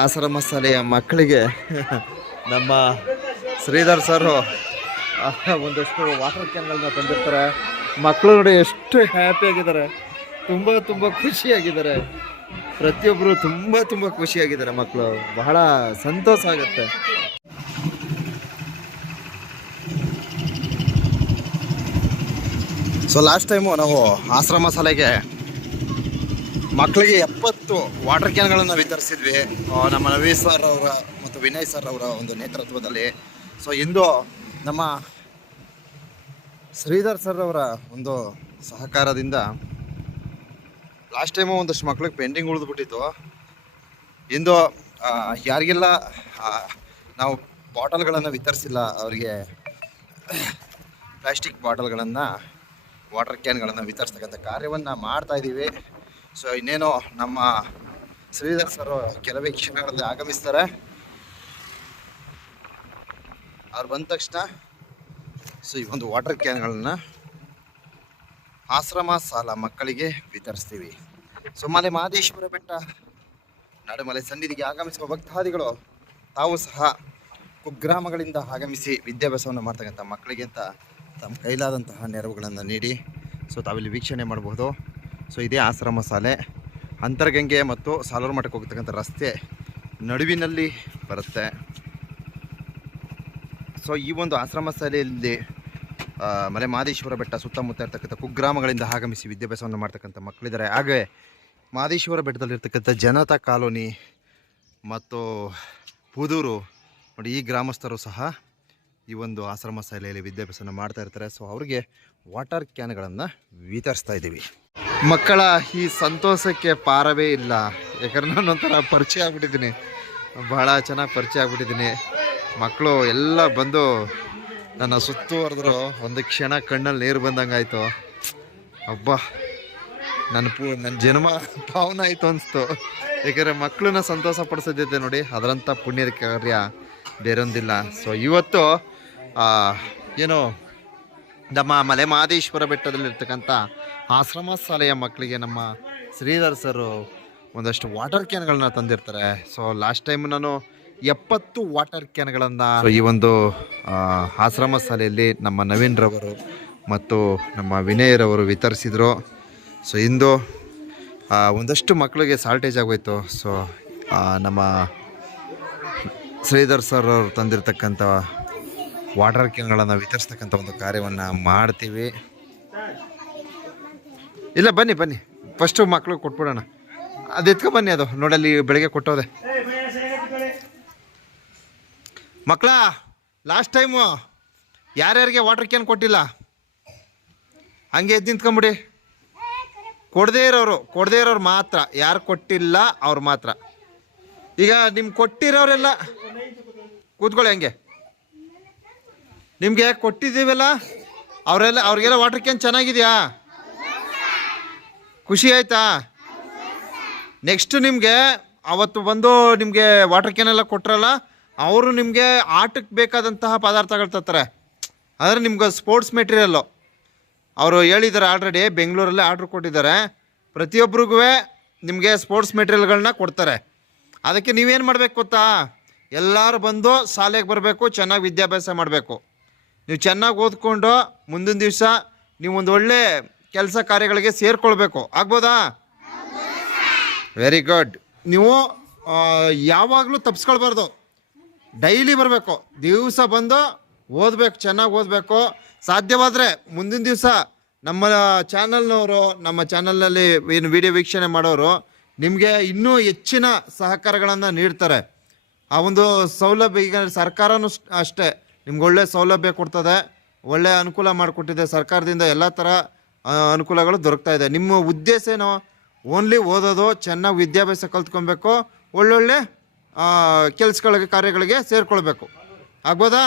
ಆಶ್ರಮ ಶಾಲೆಯ ಮಕ್ಕಳಿಗೆ ನಮ್ಮ ಶ್ರೀಧರ್ ಸರು ಒಂದಷ್ಟು ವಾಟರ್ ಕ್ಯಾನ್ಗಳನ್ನ ತಂದಿರ್ತಾರೆ. ಮಕ್ಕಳು ನೋಡಿ ಎಷ್ಟು ಹ್ಯಾಪಿ ಆಗಿದ್ದಾರೆ. ತುಂಬ ತುಂಬ ಖುಷಿಯಾಗಿದ್ದಾರೆ. ಪ್ರತಿಯೊಬ್ಬರು ತುಂಬ ತುಂಬ ಖುಷಿಯಾಗಿದ್ದಾರೆ ಮಕ್ಕಳು ಬಹಳ ಸಂತೋಷ ಆಗುತ್ತೆ. ಸೊ ಲಾಸ್ಟ್ ಟೈಮು ನಾವು ಆಶ್ರಮ ಶಾಲೆಗೆ ಮಕ್ಕಳಿಗೆ ಎಪ್ಪತ್ತು ವಾಟರ್ ಕ್ಯಾನ್ಗಳನ್ನು ವಿತರಿಸಿದ್ವಿ. ನಮ್ಮ ನವೀನ್ ಸರ್ ಅವರ ಮತ್ತು ವಿನಯ್ ಸರ್ ಅವರ ಒಂದು ನೇತೃತ್ವದಲ್ಲಿ. ಸೊ ಇಂದು ನಮ್ಮ ಶ್ರೀಧರ್ ಸರ್ ಅವರ ಒಂದು ಸಹಕಾರದಿಂದ ಲಾಸ್ಟ್ ಟೈಮು ಒಂದಷ್ಟು ಮಕ್ಳಿಗೆ ಪೆಂಡಿಂಗ್ ಉಳಿದ್ಬಿಟ್ಟಿತ್ತು. ಇಂದು ಯಾರಿಗೆಲ್ಲ ನಾವು ಬಾಟಲ್ಗಳನ್ನು ವಿತರಿಸಿಲ್ಲ, ಅವರಿಗೆ ಪ್ಲಾಸ್ಟಿಕ್ ಬಾಟಲ್ಗಳನ್ನು ವಾಟರ್ ಕ್ಯಾನ್ಗಳನ್ನು ವಿತರಿಸ್ತಕ್ಕಂಥ ಕಾರ್ಯವನ್ನು ಮಾಡ್ತಾ ಇದ್ದೀವಿ ಸೊ ಇನ್ನೇನು ನಮ್ಮ ಶ್ರೀಧರ್ ಸರ್ ಕೆಲವೇ ಕ್ಷಣಗಳಲ್ಲಿ ಆಗಮಿಸ್ತಾರೆ. ಅವ್ರು ಬಂದ ತಕ್ಷಣ ಸೊ, ಈ ಒಂದು ವಾಟರ್ ಕ್ಯಾನ್ಗಳನ್ನು ಆಶ್ರಮ ಸಾಲ ಮಕ್ಕಳಿಗೆ ವಿತರಿಸ್ತೀವಿ. ಸೊ ಮಲೆ ಮಹದೇಶ್ವರ ಬೆಟ್ಟ ನಡುಮಲೆ ಸನ್ನಿಧಿಗೆ ಆಗಮಿಸುವ ಭಕ್ತಾದಿಗಳು, ತಾವು ಸಹ ಕುಗ್ರಾಮಗಳಿಂದ ಆಗಮಿಸಿ ವಿದ್ಯಾಭ್ಯಾಸವನ್ನು ಮಾಡ್ತಕ್ಕಂಥ ಮಕ್ಕಳಿಗೆ ಅಂತ ತಮ್ಮ ಕೈಲಾದಂತಹ ನೆರವುಗಳನ್ನು ನೀಡಿ. ಸೊ ತಾವಿಲ್ಲಿ ವೀಕ್ಷಣೆ ಮಾಡಬಹುದು. ಸೊ ಇದೇ ಆಶ್ರಮ ಶಾಲೆ. ಅಂತರ್ಗಂಗೆ ಮತ್ತು ಸಾಲೂರು ಮಠಕ್ಕೆ ಹೋಗ್ತಕ್ಕಂಥ ರಸ್ತೆ ನಡುವಿನಲ್ಲಿ ಬರುತ್ತೆ. ಸೊ ಈ ಒಂದು ಆಶ್ರಮ ಶಾಲೆಯಲ್ಲಿ ಮಲೆ ಮಾದೇಶ್ವರ ಬೆಟ್ಟ ಸುತ್ತಮುತ್ತ ಇರ್ತಕ್ಕಂಥ ಕುಗ್ರಾಮಗಳಿಂದ ಆಗಮಿಸಿ ವಿದ್ಯಾಭ್ಯಾಸವನ್ನು ಮಾಡ್ತಕ್ಕಂಥ ಮಕ್ಕಳಿದ್ದಾರೆ. ಹಾಗೆ ಮಾದೇಶ್ವರ ಬೆಟ್ಟದಲ್ಲಿರ್ತಕ್ಕಂಥ ಜನತಾ ಕಾಲೋನಿ ಮತ್ತು ಪುದೂರು, ನೋಡಿ ಈ ಗ್ರಾಮಸ್ಥರು ಸಹ ಈ ಒಂದು ಆಶ್ರಮ ಶಾಲೆಯಲ್ಲಿ ವಿದ್ಯಾಭ್ಯಾಸನ ಮಾಡ್ತಾ ಇರ್ತಾರೆ. ಸೊ ಅವ್ರಿಗೆ ವಾಟರ್ ಕ್ಯಾನ್ಗಳನ್ನು ವಿತರಿಸ್ತಾ ಇದ್ದೀವಿ. ಮಕ್ಕಳ ಈ ಸಂತೋಷಕ್ಕೆ ಪಾರವೇ ಇಲ್ಲ. ಯಾಕಂದ್ರೆ ನಾನು ಒಂಥರ ಪರಿಚಯ ಆಗ್ಬಿಟ್ಟಿದ್ದೀನಿ. ಬಹಳ ಚೆನ್ನಾಗಿ ಪರಿಚಯ ಆಗ್ಬಿಟ್ಟಿದ್ದೀನಿ. ಮಕ್ಕಳು ಎಲ್ಲ ಬಂದು ನನ್ನ ಸುತ್ತುವರೆದ್ರು ಒಂದು ಕ್ಷಣ ಕಣ್ಣಲ್ಲಿ ನೀರು ಬಂದಂಗೆ ಆಯಿತು ಅಬ್ಬಾ ನನ್ನ ಪೂ ನನ್ನ ಜನ್ಮ ಪಾವನ ಆಯಿತು ಅನಿಸ್ತು. ಏಕೆಂದರೆ ಮಕ್ಕಳನ್ನ ಸಂತೋಷ ಪಡಿಸೋದಿದೆ ನೋಡಿ. ಅದರಂಥ ಪುಣ್ಯದ ಕಾರ್ಯ ಬೇರೊಂದಿಲ್ಲ. ಸೊ ಇವತ್ತು ಏನು ನಮ್ಮ ಮಲೆ ಮಹದೇಶ್ವರ ಬೆಟ್ಟದಲ್ಲಿರ್ತಕ್ಕಂಥ ಆಶ್ರಮ ಶಾಲೆಯ ಮಕ್ಕಳಿಗೆ ನಮ್ಮ ಶ್ರೀಧರ್ ಸರ್ ಒಂದಷ್ಟು ವಾಟರ್ ಕ್ಯಾನ್ಗಳನ್ನ ತಂದಿರ್ತಾರೆ. ಸೊ ಲಾಸ್ಟ್ ಟೈಮ್ ನಾನು ಎಪ್ಪತ್ತು ವಾಟರ್ ಕ್ಯಾನ್ಗಳನ್ನು ಈ ಒಂದು ಆಶ್ರಮ ಶಾಲೆಯಲ್ಲಿ ನಮ್ಮ ನವೀನ್ ರವರು ಮತ್ತು ನಮ್ಮ ವಿನಯ್ ರವರು ವಿತರಿಸಿದರು. ಸೊ ಇಂದು ಒಂದಷ್ಟು ಮಕ್ಕಳಿಗೆ ಸಾಲ್ಟೇಜ್ ಆಗೋಯ್ತು. ಸೊ ನಮ್ಮ ಶ್ರೀಧರ್ ಸರ್ ಅವರು ತಂದಿರತಕ್ಕಂಥ ವಾಟರ್ ಕ್ಯಾನ್ಗಳನ್ನು ವಿತರಿಸ್ತಕ್ಕಂಥ ಒಂದು ಕಾರ್ಯವನ್ನು ಮಾಡ್ತೀವಿ. ಇಲ್ಲ, ಬನ್ನಿ ಬನ್ನಿ. ಫಸ್ಟು ಮಕ್ಳಿಗೆ ಕೊಟ್ಬಿಡೋಣ. ಅದು ಎತ್ಕೊ ಬನ್ನಿ ಅದು. ನೋಡಲ್ಲಿ ಬೆಳಗ್ಗೆ ಕೊಟ್ಟೋದೆ. ಮಕ್ಕಳ ಲಾಸ್ಟ್ ಟೈಮು ಯಾರ್ಯಾರಿಗೆ ವಾಟರ್ ಕ್ಯಾನ್ ಕೊಟ್ಟಿಲ್ಲ? ಹಂಗೆ ಎದ್ದು ನಿಂತ್ಕೊಂಬಿಡಿ. ಕೊಡದೇ ಇರೋರು ಕೊಡದೇ ಇರೋರು ಮಾತ್ರ. ಯಾರು ಕೊಟ್ಟಿಲ್ಲ, ಅವ್ರು ಮಾತ್ರ. ಈಗ ನಿಮ್ಗೆ ಕೊಟ್ಟಿರೋರೆಲ್ಲ ಕೂತ್ಕೊಳ್ಳಿ ಹಂಗೆ. ನಿಮಗೆ ಕೊಟ್ಟಿದ್ದೀವಲ್ಲ? ಅವರೆಲ್ಲ ಅವ್ರಿಗೆಲ್ಲ ವಾಟರ್ ಕ್ಯಾನ್ ಚೆನ್ನಾಗಿದೆಯಾ? ಖುಷಿ ಆಯ್ತಾ? ನೆಕ್ಸ್ಟ್ ನಿಮಗೆ ಅವತ್ತು ಬಂದು ನಿಮಗೆ ವಾಟರ್ ಕ್ಯಾನ್ ಎಲ್ಲ ಕೊಟ್ರಲ್ಲ, ಅವರು ನಿಮಗೆ ಆಟಕ್ಕೆ ಬೇಕಾದಂತಹ ಪದಾರ್ಥಗಳು ತರ್ತಾರೆ. ಅಂದರೆ ನಿಮ್ಗೆ ಸ್ಪೋರ್ಟ್ಸ್ ಮೆಟೀರಿಯಲ್ಲು ಅವರು ಹೇಳಿದ್ದಾರೆ ಆಲ್ರೆಡಿ ಬೆಂಗಳೂರಲ್ಲೇ ಆರ್ಡ್ರ್ ಕೊಟ್ಟಿದ್ದಾರೆ. ಪ್ರತಿಯೊಬ್ಬರಿಗೂ ನಿಮಗೆ ಸ್ಪೋರ್ಟ್ಸ್ ಮೆಟೀರಿಯಲ್ಗಳನ್ನ ಕೊಡ್ತಾರೆ. ಅದಕ್ಕೆ ನೀವೇನು ಮಾಡಬೇಕು ಗೊತ್ತಾ? ಎಲ್ಲರೂ ಬಂದು ಶಾಲೆಗೆ ಬರಬೇಕು, ಚೆನ್ನಾಗಿ ವಿದ್ಯಾಭ್ಯಾಸ ಮಾಡಬೇಕು. ನೀವು ಚೆನ್ನಾಗಿ ಓದ್ಕೊಂಡು ಮುಂದಿನ ದಿವಸ ನೀವು ಒಂದು ಒಳ್ಳೆ ಕೆಲಸ ಕಾರ್ಯಗಳಿಗೆ ಸೇರಿಕೊಳ್ಬೇಕು. ಆಗ್ಬೋದಾ? ವೆರಿ ಗುಡ್ ನೀವು ಯಾವಾಗಲೂ ತಪ್ಸ್ಕೊಳ್ಬಾರ್ದು. ಡೈಲಿ ಬರಬೇಕು. ದಿವಸ ಬಂದು ಓದಬೇಕು, ಚೆನ್ನಾಗಿ ಓದಬೇಕು. ಸಾಧ್ಯವಾದರೆ ಮುಂದಿನ ದಿವಸ ನಮ್ಮ ಚಾನಲ್ನವರು, ನಮ್ಮ ಚಾನಲ್ನಲ್ಲಿ ಏನು ವಿಡಿಯೋ ವೀಕ್ಷಣೆ ಮಾಡೋರು ನಿಮಗೆ ಇನ್ನೂ ಹೆಚ್ಚಿನ ಸಹಕಾರಗಳನ್ನು ನೀಡ್ತಾರೆ. ಆ ಒಂದು ಸೌಲಭ್ಯ ಈಗ ಸರ್ಕಾರನೂ ಅಷ್ಟೇ. ನಿಮ್ಗೆ ಒಳ್ಳೆ ಸೌಲಭ್ಯ ಕೊಡ್ತದೆ, ಒಳ್ಳೆ ಅನುಕೂಲ ಮಾಡಿಕೊಟ್ಟಿದೆ ಸರ್ಕಾರದಿಂದ, ಎಲ್ಲ ಥರ ಅನುಕೂಲಗಳು ದೊರಕ್ತಾ ಇದೆ. ನಿಮ್ಮ ಉದ್ದೇಶ ಏನು? ಓನ್ಲಿ ಓದೋದು, ಚೆನ್ನಾಗಿ ವಿದ್ಯಾಭ್ಯಾಸ ಕಲ್ತ್ಕೊಬೇಕು, ಒಳ್ಳೊಳ್ಳೆ ಕೆಲಸಗಳಿಗೆ, ಕಾರ್ಯಗಳಿಗೆ ಸೇರಿಕೊಳ್ಬೇಕು. ಆಗ್ಬೋದಾ?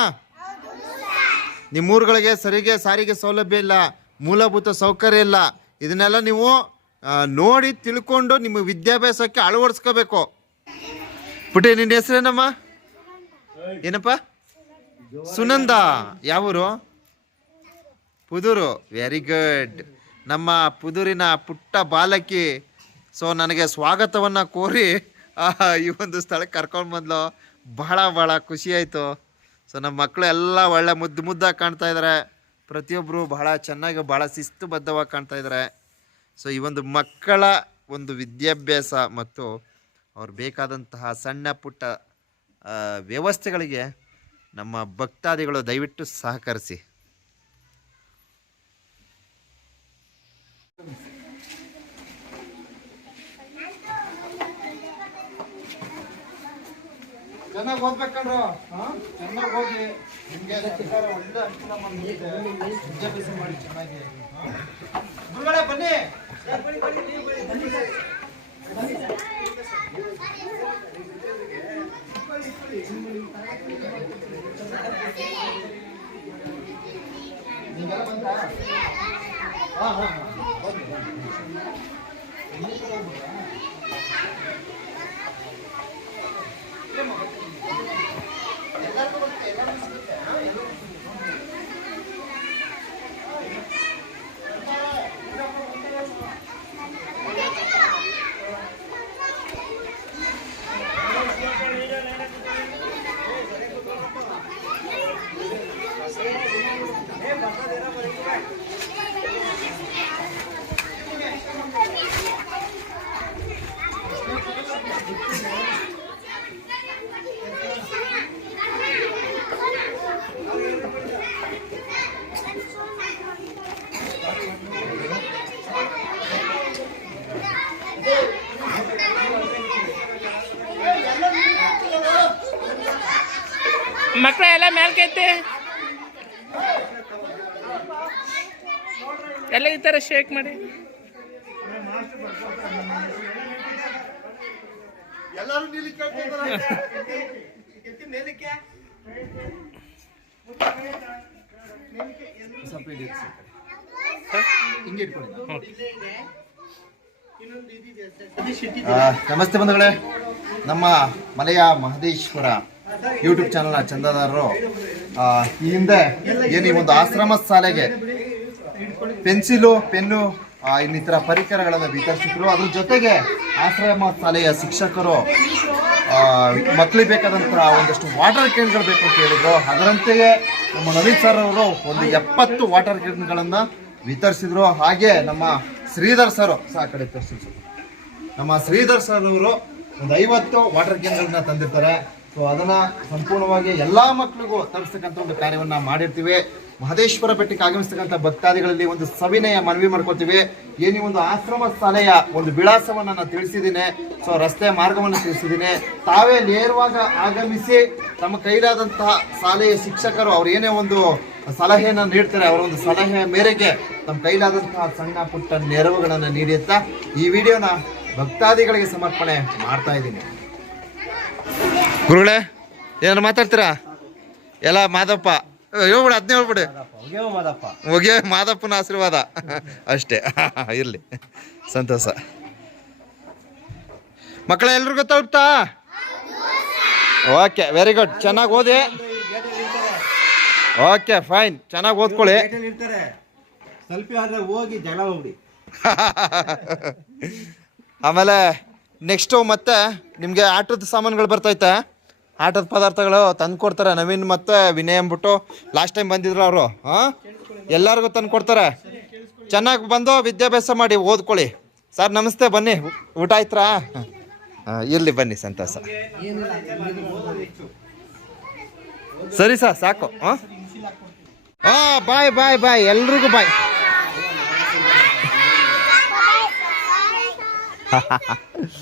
ನಿಮ್ಮೂರುಗಳಿಗೆ ಸರಿಗೆ, ಸಾರಿಗೆ ಸೌಲಭ್ಯ ಇಲ್ಲ, ಮೂಲಭೂತ ಸೌಕರ್ಯ ಇಲ್ಲ. ಇದನ್ನೆಲ್ಲ ನೀವು ನೋಡಿ ತಿಳ್ಕೊಂಡು ನಿಮ್ಮ ವಿದ್ಯಾಭ್ಯಾಸಕ್ಕೆ ಅಳವಡಿಸ್ಕೋಬೇಕು. ಪುಟಿ ನಿನ್ನ ಹೆಸರೇನಮ್ಮ? ಏನಪ್ಪ? ಸುನಂದ, ಯಾವೂರು? ಪುದೂರು. ವೆರಿ ಗುಡ್ ನಮ್ಮ ಪುದೂರಿನ ಪುಟ್ಟ ಬಾಲಕಿ. ಸೊ ನನಗೆ ಸ್ವಾಗತವನ್ನು ಕೋರಿ ಈ ಒಂದು ಸ್ಥಳಕ್ಕೆ ಕರ್ಕೊಂಡು ಬಂದ್ಲು. ಬಹಳ ಭಾಳ ಖುಷಿ ಆಯಿತು. ಸೊ ನಮ್ಮ ಮಕ್ಕಳು ಎಲ್ಲ ಒಳ್ಳೆ ಮುದ್ದು ಮುದ್ದಾಗಿ ಕಾಣ್ತಾ ಇದ್ದಾರೆ ಪ್ರತಿಯೊಬ್ಬರು ಬಹಳ ಚೆನ್ನಾಗಿ ಭಾಳ ಶಿಸ್ತುಬದ್ಧವಾಗಿ ಕಾಣ್ತಾ ಇದ್ದಾರೆ ಸೊ ಈ ಒಂದು ಮಕ್ಕಳ ಒಂದು ವಿದ್ಯಾಭ್ಯಾಸ ಮತ್ತು ಅವ್ರು ಬೇಕಾದಂತಹ ಸಣ್ಣ ಪುಟ್ಟ ವ್ಯವಸ್ಥೆಗಳಿಗೆ ನಮ್ಮ ಭಕ್ತಾದಿಗಳು ದಯವಿಟ್ಟು ಸಹಕರಿಸಿ. ಚೆನ್ನಾಗಿ ಓದ್ಬೇಕಂಡ್ರು ಚೆನ್ನಾಗಿ ಓದಿ ನಿಮಗೆ ಒಳ್ಳೆ ವಿದ್ಯಾಭ್ಯಾಸ ಮಾಡಿ ಚೆನ್ನಾಗಿ. ಗುರುಗಳೇ, ಬನ್ನಿ. ಬಂತಾ ಹಾಂ ಹಾಂ ಮಕ್ಕಳ ಎಲ್ಲ ಕೈತಿ ಎಲ್ಲ ಈ ಥರ ಶೇಕ್ ಮಾಡಿ. ನಮಸ್ತೆ ಬಂಧುಗಳೇ. ನಮ್ಮ ಮಲೆಯ ಮಹದೇಶ್ವರ ಯೂಟ್ಯೂಬ್ ಚಾನಲ್ನ ಚಂದಾದಾರರು ಈ ಹಿಂದೆ ಏನು ಈ ಒಂದು ಆಶ್ರಮ ಶಾಲೆಗೆ ಪೆನ್ಸಿಲು, ಪೆನ್ನು ಇನ್ನಿತರ ಪರಿಕರಗಳನ್ನು ವಿತರಿಸಿದ್ರು. ಅದ್ರ ಜೊತೆಗೆ ಆಶ್ರಮ ಶಾಲೆಯ ಶಿಕ್ಷಕರು ಮಕ್ಕಳಿಗೆ ಬೇಕಾದಂತಹ ಒಂದಷ್ಟು ವಾಟರ್ ಕ್ಯಾನ್ಗಳು ಬೇಕು ಅಂತ ಹೇಳಿದ್ರು. ಅದರಂತೆಯೇ ನಮ್ಮ ನವೀನ್ ಸರ್ ಅವರು ಒಂದು ಎಪ್ಪತ್ತು ವಾಟರ್ ಕ್ಯಾನ್ಗಳನ್ನು ವಿತರಿಸಿದ್ರು. ಹಾಗೆ ನಮ್ಮ ಶ್ರೀಧರ್ ಸರ್ ಸಹ ಕಡೆ ತರಿಸಿದ್ರು ನಮ್ಮ ಶ್ರೀಧರ್ ಸರ್ ಅವರು ಒಂದು ಐವತ್ತು ವಾಟರ್ ಕ್ಯಾನ್ಗಳನ್ನ ತಂದಿರ್ತಾರೆ. ಸೊ ಅದನ್ನ ಸಂಪೂರ್ಣವಾಗಿ ಎಲ್ಲಾ ಮಕ್ಕಳಿಗೂ ತರಿಸ್ತಕ್ಕಂಥ ಒಂದು ಕಾರ್ಯವನ್ನ ಮಾಡಿರ್ತೀವಿ. ಮಹದೇಶ್ವರ ಬೆಟ್ಟಕ್ಕೆ ಆಗಮಿಸ್ತಕ್ಕಂಥ ಭಕ್ತಾದಿಗಳಲ್ಲಿ ಒಂದು ಸವಿನಯ ಮನವಿ ಮಾಡ್ಕೊತೀವಿ ಏನಿ ಒಂದು ಆಶ್ರಮ ಶಾಲೆಯ ಒಂದು ವಿಳಾಸವನ್ನು ನಾನು ತಿಳಿಸಿದ್ದೀನಿ. ಸೊ ರಸ್ತೆ ಮಾರ್ಗವನ್ನು ತಿಳಿಸಿದ್ದೀನಿ. ತಾವೇ ನೇರವಾಗ ಆಗಮಿಸಿ ತಮ್ಮ ಕೈಲಾದಂತಹ ಶಾಲೆಯ ಶಿಕ್ಷಕರು ಅವ್ರು ಏನೇ ಒಂದು ಸಲಹೆಯನ್ನು ನೀಡ್ತಾರೆ, ಅವರ ಒಂದು ಸಲಹೆಯ ಮೇರೆಗೆ ತಮ್ಮ ಕೈಲಾದಂತಹ ಸಣ್ಣ ಪುಟ್ಟ ನೆರವುಗಳನ್ನು ನೀಡುತ್ತಾ ಈ ವಿಡಿಯೋನ ಭಕ್ತಾದಿಗಳಿಗೆ ಸಮರ್ಪಣೆ ಮಾಡ್ತಾ ಇದ್ದೀನಿ. ಗುರುಗಳೇ ಏನಾರು ಮಾತಾಡ್ತೀರಾ? ಎಲ್ಲ ಮಾದಪ್ಪ. ಹೇಳ್ಬಿಡಿ ಅದನ್ನೇ ಹೇಳ್ಬಿಡಿ. ಹೋಗಿ ಮಾದಪ್ಪನ ಆಶೀರ್ವಾದ. ಅಷ್ಟೇ. ಇರಲಿ. ಸಂತೋಷ. ಮಕ್ಕಳ, ಎಲ್ರಿಗೂ ತಲುಪ್ತಾ ಓಕೆ ವೆರಿ ಗುಡ್ ಚೆನ್ನಾಗಿ ಓದಿ. ಓಕೆ ಫೈನ್ ಚೆನ್ನಾಗಿ ಓದ್ಕೊಳ್ಳಿ. ಹೋಗಿ ಆಮೇಲೆ ನೆಕ್ಸ್ಟು ಮತ್ತೆ ನಿಮಗೆ ಆಟದ ಸಾಮಾನುಗಳು ಬರ್ತೈತೆ ಆಟದ ಪದಾರ್ಥಗಳು ತಂದು ಕೊಡ್ತಾರೆ. ನವೀನ್ ಮತ್ತೆ ವಿನಯ್ ಅಂದ್ಬಿಟ್ಟು ಲಾಸ್ಟ್ ಟೈಮ್ ಬಂದಿದ್ರು ಅವರು. ಹಾಂ? ಎಲ್ಲರಿಗೂ ತಂದು ಕೊಡ್ತಾರೆ. ಚೆನ್ನಾಗಿ ಬಂದು ವಿದ್ಯಾಭ್ಯಾಸ ಮಾಡಿ ಓದ್ಕೊಳ್ಳಿ. ಸರ್ ನಮಸ್ತೆ ಬನ್ನಿ. ಊಟ ಆಯ್ತ್ರಾ? ಹಾಂ ಇರಲಿ ಬನ್ನಿ ಸಂತೋಷ. ಸರಿ ಸರ್ ಸಾಕು. ಹಾಂ? ಹಾಂ ಬಾಯ್ ಬಾಯ್ ಬಾಯ್ ಎಲ್ರಿಗೂ ಬಾಯ್